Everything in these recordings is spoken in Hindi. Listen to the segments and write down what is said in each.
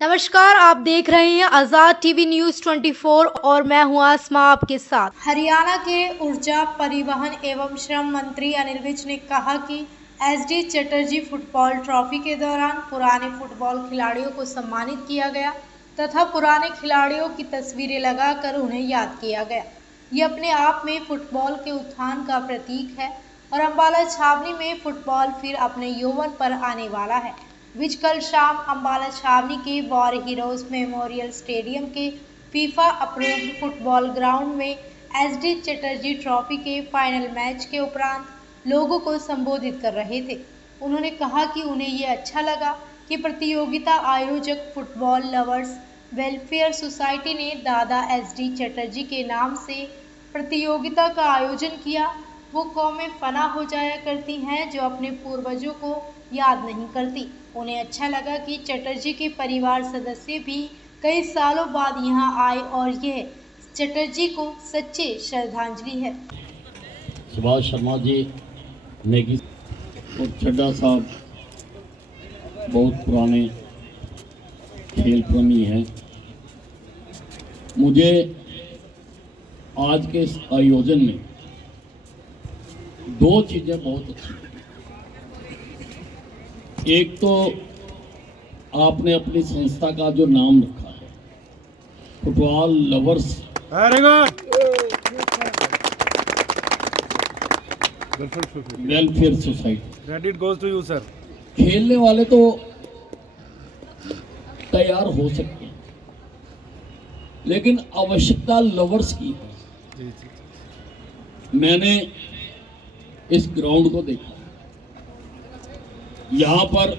नमस्कार, आप देख रहे हैं आज़ाद टीवी न्यूज़ 24 और मैं हूं आसमा आपके साथ। हरियाणा के ऊर्जा परिवहन एवं श्रम मंत्री अनिल विज ने कहा कि एसडी चटर्जी फुटबॉल ट्रॉफी के दौरान पुराने फुटबॉल खिलाड़ियों को सम्मानित किया गया तथा पुराने खिलाड़ियों की तस्वीरें लगाकर उन्हें याद किया गया। ये अपने आप में फुटबॉल के उत्थान का प्रतीक है और अम्बाला छावनी में फुटबॉल फिर अपने यौवन पर आने वाला है। विज कल शाम अम्बाला छावनी के वॉर हीरोज मेमोरियल स्टेडियम के फीफा अप्रूव्ड फुटबॉल ग्राउंड में एसडी चटर्जी ट्रॉफी के फाइनल मैच के उपरांत लोगों को संबोधित कर रहे थे। उन्होंने कहा कि उन्हें ये अच्छा लगा कि प्रतियोगिता आयोजक फुटबॉल लवर्स वेलफेयर सोसाइटी ने दादा एसडी चटर्जी के नाम से प्रतियोगिता का आयोजन किया। वो कौमें फना हो जाया करती हैं जो अपने पूर्वजों को याद नहीं करती। उन्हें अच्छा लगा कि चटर्जी के परिवार सदस्य भी कई सालों बाद यहाँ आए और यह चटर्जी को सच्ची श्रद्धांजलि है। सुभाष शर्मा जी नेगी और चड्डा साहब बहुत पुराने खेल प्रेमी हैं। मुझे आज के इस आयोजन में दो चीज़ें बहुत अच्छी लगी। एक तो आपने अपनी संस्था का जो नाम रखा है football lovers welfare society, credit goes to you sir. खेलने वाले तो तैयार हो सकते हैं लेकिन आवश्यकता लवर्स की है। मैंने इस ग्राउंड को देखा, यहाँ पर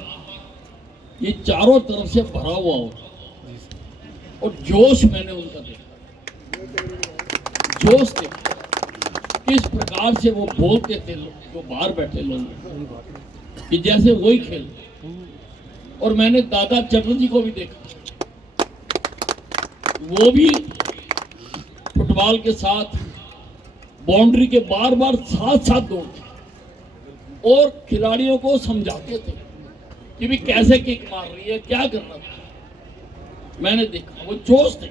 ये चारों तरफ से भरा हुआ होता और जोश मैंने उनका देखा, जोश देखा किस प्रकार से वो बोलते थे जो बाहर बैठे लोग कि जैसे वही खेल। और मैंने दादा चटर्जी को भी देखा, वो भी फुटबॉल के साथ बाउंड्री के बार बार साथ साथ दौड़ते और खिलाड़ियों को समझाते थे कि भी कैसे किक मार रही है, क्या करना था। मैंने देखा वो जोश थे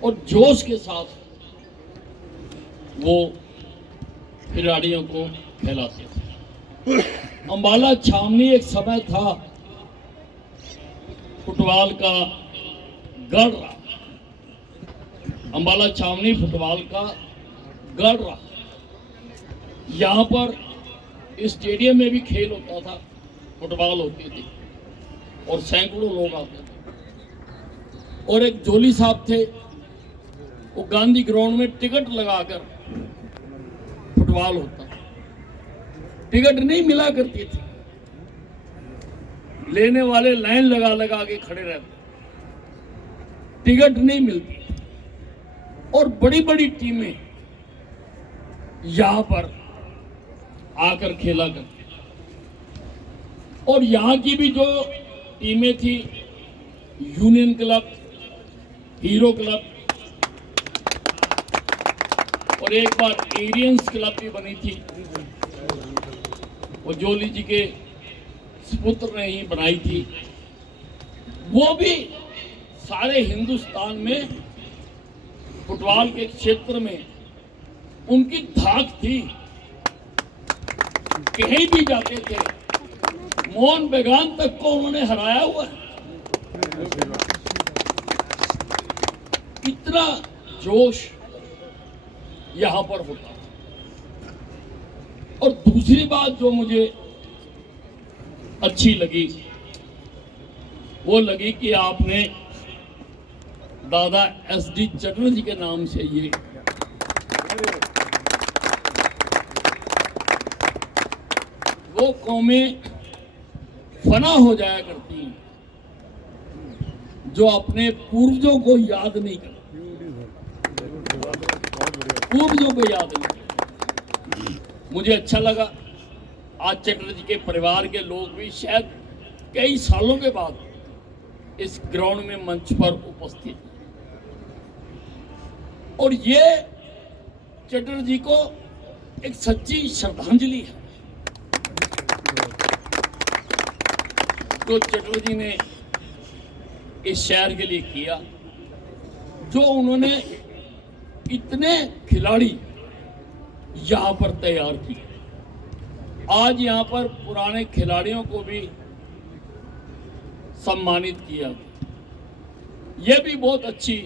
और जोश के साथ वो खिलाड़ियों को खिलाते थे। अम्बाला छावनी एक समय था फुटबॉल का गढ़ रहा, अम्बाला छावनी फुटबॉल का गढ़ रहा। यहाँ पर स्टेडियम में भी खेल होता था, फुटबॉल होती थी और सैकड़ों लोग आते थे। और एक जोली साहब थे, वो गांधी ग्राउंड में टिकट लगाकर फुटबॉल होता, टिकट नहीं मिला करती थी, लेने वाले लाइन लगा लगा के खड़े रहते, टिकट नहीं मिलती और बड़ी बड़ी टीमें यहां पर आकर खेला करती। और यहाँ की भी जो टीमें थी, यूनियन क्लब, हीरो क्लब और एक बार एरियंस क्लब भी बनी थी, वो जोली जी के सुपुत्र ने ही बनाई थी। वो भी सारे हिंदुस्तान में फुटबॉल के क्षेत्र में उनकी धाक थी, कहीं भी जाते थे। मोहन बेगान तक को उन्होंने हराया हुआ है। इतना जोश यहां पर होता था। और दूसरी बात जो मुझे अच्छी लगी वो लगी कि आपने दादा एसडी चटर्जी के नाम से ये वो कौमें फना हो जाया करती हैं जो अपने पूर्वजों को याद नहीं करती, पूर्वजों को याद नहीं करती। मुझे अच्छा लगा आज चटर्जी के परिवार के लोग भी शायद कई सालों के बाद इस ग्राउंड में मंच पर उपस्थित, और ये चटर्जी को एक सच्ची श्रद्धांजलि है जो चटर्जी ने इस शहर के लिए किया, जो उन्होंने इतने खिलाड़ी यहाँ पर तैयार किए। आज यहाँ पर पुराने खिलाड़ियों को भी सम्मानित किया, ये भी बहुत अच्छी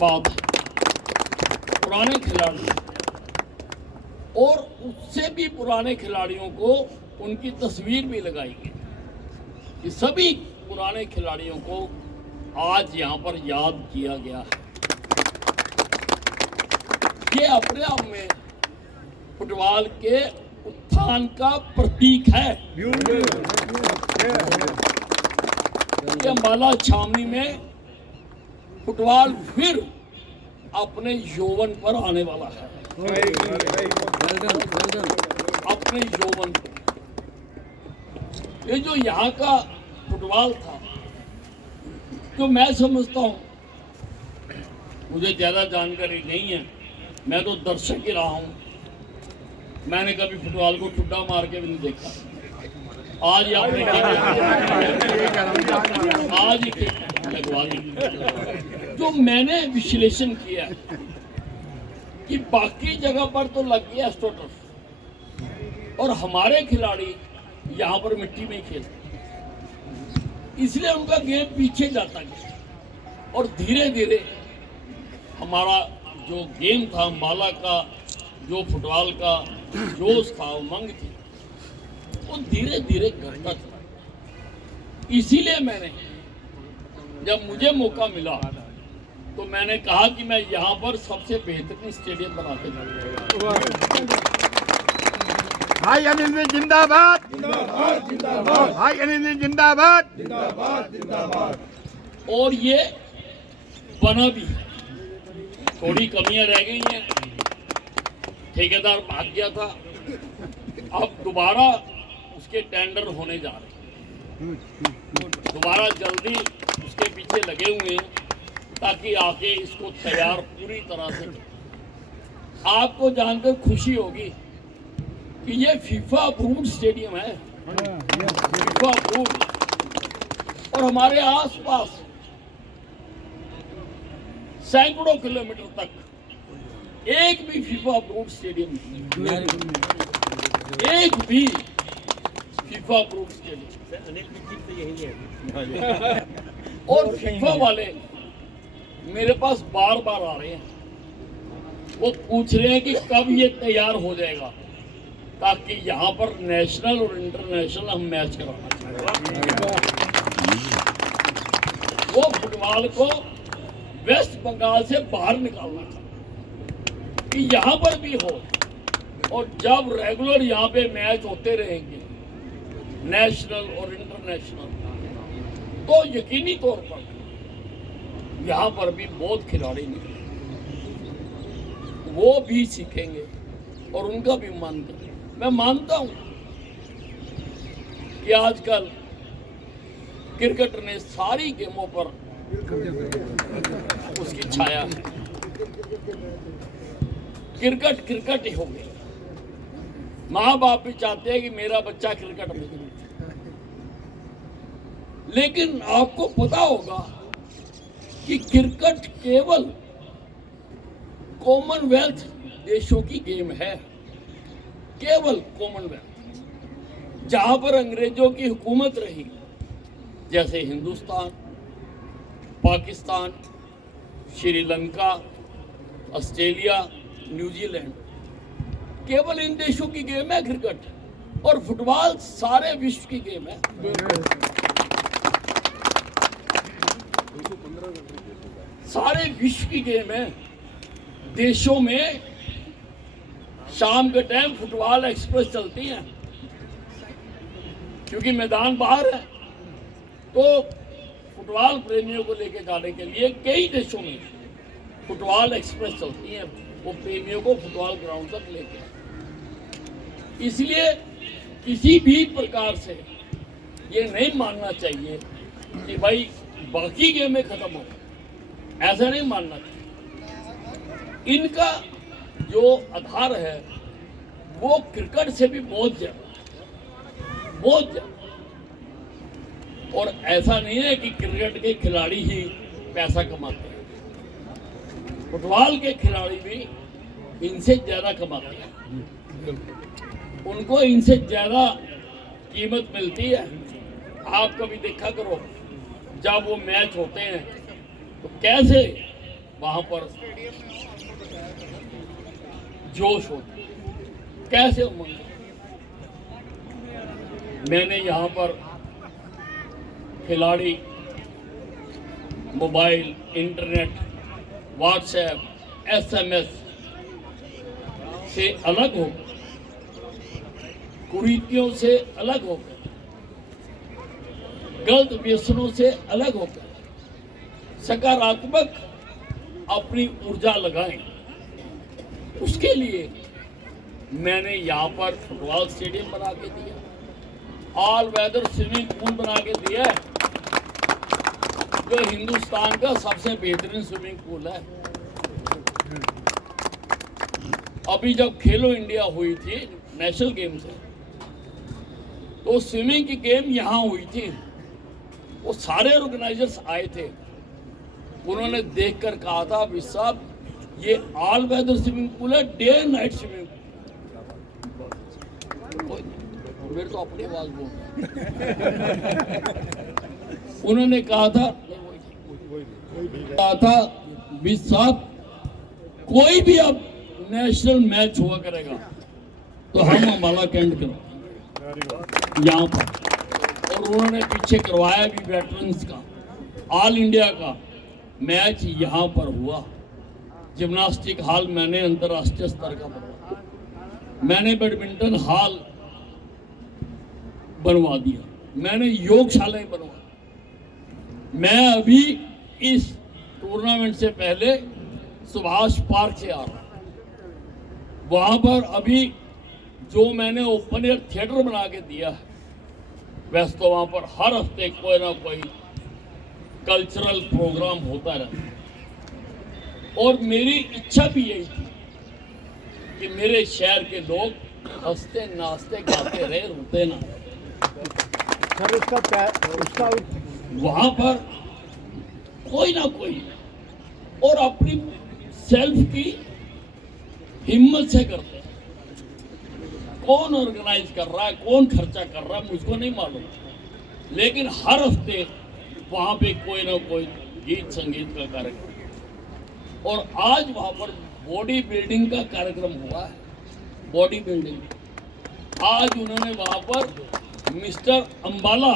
बात है। पुराने खिलाड़ी और उससे भी पुराने खिलाड़ियों को उनकी तस्वीर भी लगाई गई कि सभी पुराने खिलाड़ियों को आज यहाँ पर याद किया गया है। ये अपने आप में फुटबॉल के उत्थान का प्रतीक है। ये अम्बाला छावनी में फुटबॉल फिर अपने यौवन पर आने वाला है, अपने यौवन पर। ये जो यहाँ का फुटबॉल था, जो मैं समझता हूँ, मुझे ज्यादा जानकारी नहीं है, मैं तो दर्शक ही रहा हूँ, मैंने कभी फुटबॉल को ठुड्डा मार के भी नहीं देखा। आज ही आपने आज ही लगवा दी। जो मैंने विश्लेषण किया कि बाकी जगह पर तो लग गया एस्ट्रोटर्फ और हमारे खिलाड़ी यहाँ पर मिट्टी में खेलते, इसलिए उनका गेम पीछे जाता गया और धीरे धीरे हमारा जो गेम था, अम्बाला का जो फुटबॉल का जोश था, उमंग थी, वो धीरे धीरे घटता चला। इसीलिए मैंने, जब मुझे मौका मिला तो मैंने कहा कि मैं यहाँ पर सबसे बेहतरीन स्टेडियम बना के जाऊंगा। भाई अनिल जिंदाबाद, भाई अनिल जिंदाबाद, और ये बना भी है। थोड़ी कमियां रह गई हैं, ठेकेदार भाग गया था, अब दोबारा उसके टेंडर होने जा रहे हैं, दोबारा जल्दी उसके पीछे लगे हुए हैं ताकि आके इसको तैयार पूरी तरह से। आपको जानकर खुशी होगी कि ये फीफा अप्रूव्ड स्टेडियम है, फीफा अप्रूव्ड, और हमारे आसपास सैकड़ों किलोमीटर तक एक भी फीफा अप्रूव्ड स्टेडियम नहीं, एक भी फीफा अप्रूव्ड स्टेडियम। और फीफा वाले मेरे पास बार बार आ रहे हैं, वो पूछ रहे हैं कि कब ये तैयार हो जाएगा ताकि यहाँ पर नेशनल और इंटरनेशनल हम मैच कराना चाहते। वो फुटबॉल को वेस्ट बंगाल से बाहर निकालना चाहते कि यहाँ पर भी हो, और जब रेगुलर यहाँ पे मैच होते रहेंगे नेशनल और इंटरनेशनल, तो यकीनी तौर पर यहाँ पर भी बहुत खिलाड़ी निकलेंगे, वो भी सीखेंगे और उनका भी मन करें। मैं मानता हूँ कि आजकल क्रिकेट ने सारी गेमों पर उसकी छाया है, क्रिकेट क्रिकेट ही हो गई। माँ बाप भी चाहते हैं कि मेरा बच्चा क्रिकेट में खेले, लेकिन आपको पता होगा कि क्रिकेट केवल कॉमनवेल्थ देशों की गेम है, केवल कॉमनवेल्थ, जहां पर अंग्रेजों की हुकूमत रही, जैसे हिंदुस्तान, पाकिस्तान, श्रीलंका, ऑस्ट्रेलिया, न्यूजीलैंड, केवल इन देशों की गेम है क्रिकेट, और फुटबॉल सारे विश्व की गेम है। सारे विश्व की गेम है। देशों में शाम के टाइम फुटबॉल एक्सप्रेस चलती हैं, क्योंकि मैदान बाहर है, तो फुटबॉल प्रेमियों को लेकर जाने के लिए कई देशों में फुटबॉल एक्सप्रेस चलती हैं, वो प्रेमियों को फुटबॉल ग्राउंड तक लेके। इसलिए किसी भी प्रकार से ये नहीं मानना चाहिए कि भाई बाकी गेमें खत्म हो, ऐसा नहीं मानना चाहिए। इनका जो आधार है वो क्रिकेट से भी बहुत ज्यादा, बहुत ज्यादा। और ऐसा नहीं है कि क्रिकेट के खिलाड़ी ही पैसा कमाते हैं, फुटबॉल के खिलाड़ी भी इनसे ज्यादा कमाते हैं, उनको इनसे ज्यादा कीमत मिलती है। आप कभी देखा करो जब वो मैच होते हैं तो कैसे वहां पर जोश होता है, कैसे उमंग। मैंने यहाँ पर खिलाड़ी मोबाइल, इंटरनेट, व्हाट्सएप, एसएमएस से अलग होकर, कुरीतियों से अलग होकर, गलत व्यसनों से अलग होकर सकारात्मक अपनी ऊर्जा लगाएं। उसके लिए मैंने यहाँ पर फुटबॉल स्टेडियम बना के दिया, ऑल वेदर स्विमिंग पूल बना के दिया है, जो हिंदुस्तान का सबसे बेहतरीन स्विमिंग पूल है। अभी जब खेलो इंडिया हुई थी नेशनल गेम्स है, तो स्विमिंग की गेम यहाँ हुई थी, वो सारे ऑर्गेनाइजर्स आए थे, उन्होंने देखकर कहा था अभी साहब ये ऑल वेदर स्विमिंग पूल है, day and night swimming pool. मेरे तो अपनी आवाज बोल उन्होंने कहा था भी साहब कोई भी अब नेशनल मैच हुआ करेगा तो हम अम्बाला कैंट करो यहाँ पर, और उन्होंने पीछे करवाया भी वेटरन्स का ऑल इंडिया का मैच यहाँ पर हुआ। जिम्नास्टिक हॉल मैंने अंतर्राष्ट्रीय स्तर का बनवाया, मैंने बैडमिंटन हॉल बनवा दिया, मैंने योगशालाएं बनवा। मैं अभी इस टूर्नामेंट से पहले सुभाष पार्क से आ रहा हूं, वहां पर अभी जो मैंने ओपन एयर थिएटर बना के दिया है, वैसे तो वहां पर हर हफ्ते कोई ना कोई कल्चरल प्रोग्राम होता रहता है। और मेरी इच्छा भी यही थी कि मेरे शहर के लोग हंसते नाचते गाते रहे, रोते ना। सर उसका वहां पर कोई ना कोई और अपनी सेल्फ की हिम्मत से करते हैं। कौन ऑर्गेनाइज कर रहा है, कौन खर्चा कर रहा है, मुझको नहीं मालूम, लेकिन हर हफ्ते वहां पे कोई ना कोई गीत संगीत का कार्यक्रम, और आज वहां पर बॉडी बिल्डिंग का कार्यक्रम हुआ है। बॉडी बिल्डिंग आज उन्होंने वहां पर मिस्टर अंबाला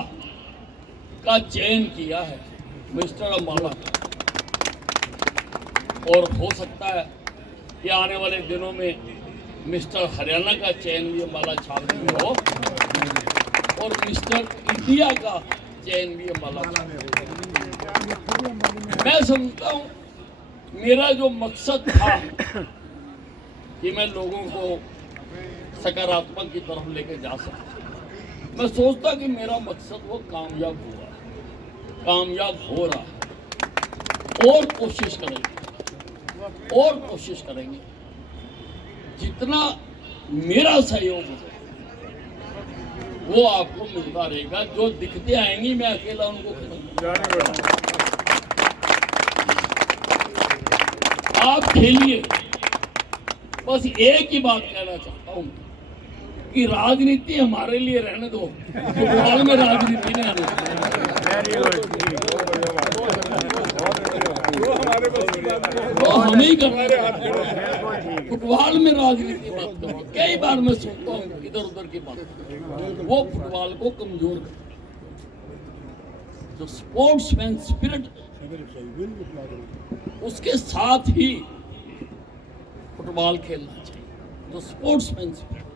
का चयन किया है, मिस्टर अंबाला का, और हो सकता है कि आने वाले दिनों में मिस्टर हरियाणा का चयन भी अंबाला छावनी में हो, और मिस्टर इंडिया का चयन भी अंबाला। मैं समझता हूं मेरा जो मकसद था कि मैं लोगों को सकारात्मक की तरफ लेके जा सकता, मैं सोचता कि मेरा मकसद वो कामयाब हुआ, कामयाब हो रहा है। और कोशिश करेंगे जितना मेरा सहयोग हो वो आपको मिलता रहेगा। जो दिखते आएंगी मैं अकेला उनको खिलाऊंगा। आप खेलिए। बस एक ही बात कहना चाहता हूं कि राजनीति हमारे लिए रहने दो, फुटबॉल में राजनीति नहीं आने वो हम ही करते हैं। फुटबॉल में राजनीति मत करो। कई बार मैं सुनता हूँ इधर उधर की बात, वो फुटबॉल को कमजोर कर, जो स्पोर्ट्समैन स्पिरिट उसके साथ ही फुटबॉल खेलना चाहिए, जो स्पोर्ट्समैन स्पिरिट,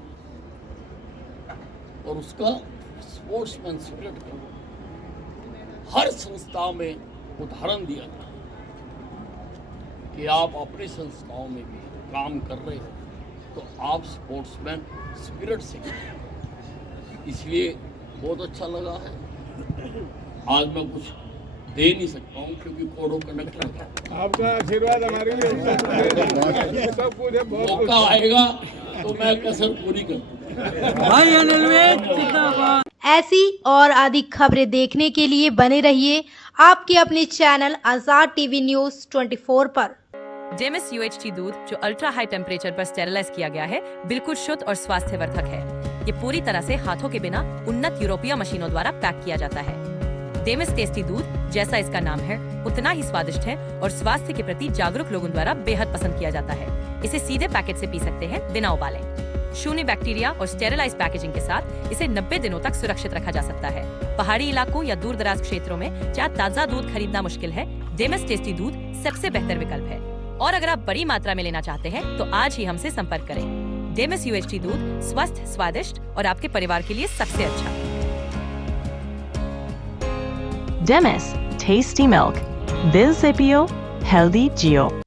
और उसका स्पोर्ट्समैन स्पिरिट को हर संस्था में उदाहरण दिया था कि आप अपनी संस्थाओं में भी काम कर रहे हो तो आप स्पोर्ट्समैन स्पिरिट से करें। इसलिए बहुत अच्छा लगा है। आज मैं कुछ दे नहीं सकता हूँ क्योंकि कोड ऑफ कंडक्ट लगा। आपका आशीर्वाद हमारे लिए सब कुछ है। मौका आएगा तो मैं कसर पूरी करूँ। भाई अनिल जिंदाबाद। ऐसी और अधिक खबरें देखने के लिए बने रहिए आपके अपने चैनल आजाद टीवी न्यूज 24 पर। डेमिस UHT दूध जो अल्ट्रा हाई टेम्परेचर पर स्टेरिलाइज किया गया है, बिल्कुल शुद्ध और स्वास्थ्यवर्धक है। ये पूरी तरह से हाथों के बिना उन्नत यूरोपीय मशीनों द्वारा पैक किया जाता है। डेमिस टेस्टी दूध, जैसा इसका नाम है, उतना ही स्वादिष्ट है और स्वास्थ्य के प्रति जागरूक लोगों द्वारा बेहद पसंद किया जाता है। इसे सीधे पैकेट से पी सकते हैं बिना उबाले। शून्य बैक्टीरिया और स्टेरिलाइज पैकेजिंग के साथ इसे 90 दिनों तक सुरक्षित रखा जा सकता है। पहाड़ी इलाकों या दूर दराज क्षेत्रों में जहाँ ताजा दूध खरीदना मुश्किल है, डेमिस टेस्टी दूध सबसे बेहतर विकल्प है। और अगर आप बड़ी मात्रा में लेना चाहते हैं तो आज ही हमसे संपर्क करें। डेमिस UHT दूध स्वस्थ, स्वादिष्ट और आपके परिवार के लिए सबसे अच्छा। Demis, tasty milk. Bill Zipio, healthy Geo.